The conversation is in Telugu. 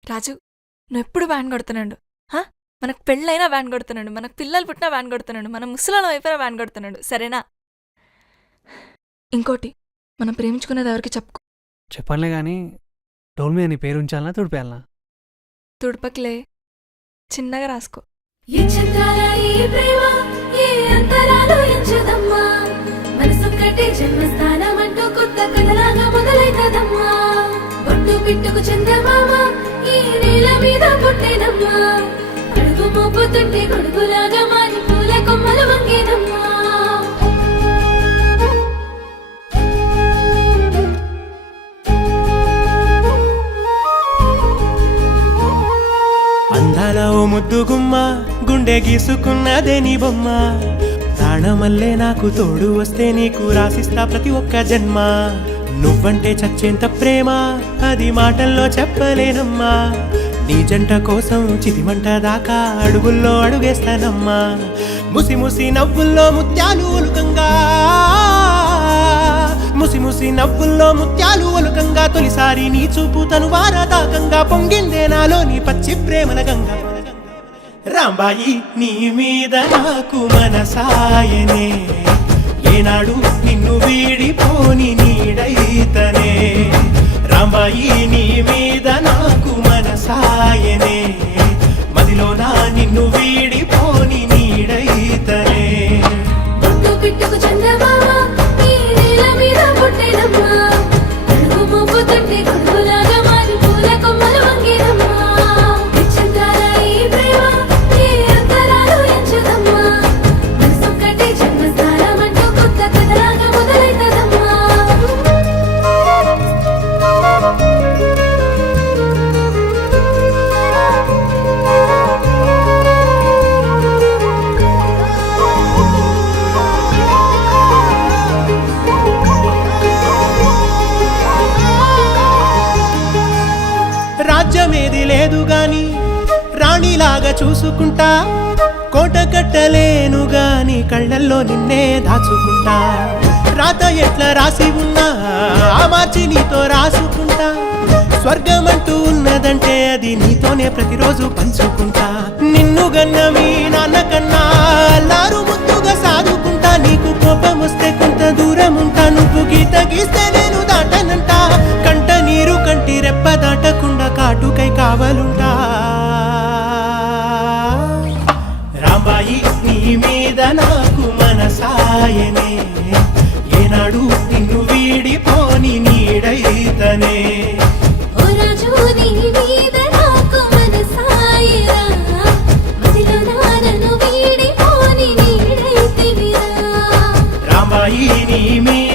రాజు, నువ్వెప్పుడు వ్యాన్ కొడుతున్నాడు. మనకు పెళ్ళైనా వ్యాన్ కొడుతున్నాడు, మనకు పిల్లలు పుట్టినా వ్యాన్ కొడుతున్నాడు, మన ముసలాల వైపున వ్యాన్ కొడుతున్నాడు. సరేనా? ఇంకోటి, మనం ప్రేమించుకునేది ఎవరికి చెప్పుకో. చెప్పనులే కానీ డోల్ మీద నీ పేరు ఉంచాలనా తుడిపేయాలనా? తుడపకిలే, చిన్నగా రాసుకో. పిట్టుకు చందమామ ఈ నేల మీద పుట్టేనమ్మా, అడుగు మోపుతుంటే గొడుగులాగా మారి పూల కొమ్మలు వంగేనమ్మా. అందాల ఓ ముద్దు గుమ్మ, గుండె గీసుకున్నదే నీ బొమ్మ. ప్రాణమల్లే నాకు తోడు వస్తే నీకు రాసిస్తా ప్రతి ఒక్క జన్మ. నువ్వంటే చచ్చేంత ప్రేమ అది మాటల్లో చెప్పలేనమ్మా. నీ జంట కోసం చితిమంట దాకా అడుగుల్లో అడుగేస్తానమ్మా. ముసి ముసి నవ్వుల్లో ముత్యాలు ఒలుకంగా, ముసి ముసి నవ్వుల్లో ముత్యాలు ఒలుకంగా, తొలిసారి నీ చూపు తను వారదాకంగా పొంగిందే నాలో నీ పచ్చి ప్రేమల గంగా. రాంబాయి నీ మీద నాకు మనసాయనే, ఏనాడు నిన్ను వీడిపోని నీడైతనే. రాంబాయి నీ మీద నాకు మనసాయనే, మదిలోనా నిన్ను వీడిపోని నీడైతనే. పిట్టుకు చందమామ ఈ నేల మీద పుట్టేనమ్మా, అడుగు మోపుతుంటే గొడుగులాగా మారి పూల కొమ్మలు వంగేనమ్మా. చందాల ఈ ప్రేమ ఏ అంతరాలు ఎంచదమ్మా, మనసొక్కటే జన్మస్థానం అంటూ కొత్త కథలాగా మొదలైతదమ్మా. రాజ్యమేది లేదు గాని రాణిలాగా చూసుకుంటా, కోట కట్టలేను గాని కళ్ళల్లో నిన్నే దాచుకుంటా. రాత ఎట్లా రాసి ఉన్నా ఆ మార్చి నీతో రాసుకుంటా. స్వర్గమంటూ ఉన్నదంటే అది నీతోనే ప్రతిరోజు పంచుకుంటా. నిన్ను గన్న మీ నాన్న కన్నా అల్లారు ముద్దుగా సాదుకుంటా. నీకు కోపం వస్తే కొంత దూరం ఉంటా, నువ్వు గీత గీస్తే నేను దాటనంటా. కంట నీరు కంటి రెప్ప దాటకుండా కాటుకై కావలుంటా. రాంబాయి నీ మీద నాకు మనసాయనే, ఏనాడు నిన్ను వీడిపోని నీడైతనే. ఓ రాజు నీ మీద నాకు మనసాయరా, మదిలోనా నన్ను వీడిపోని నీడైతివిరా. రాంబాయి నీ మీద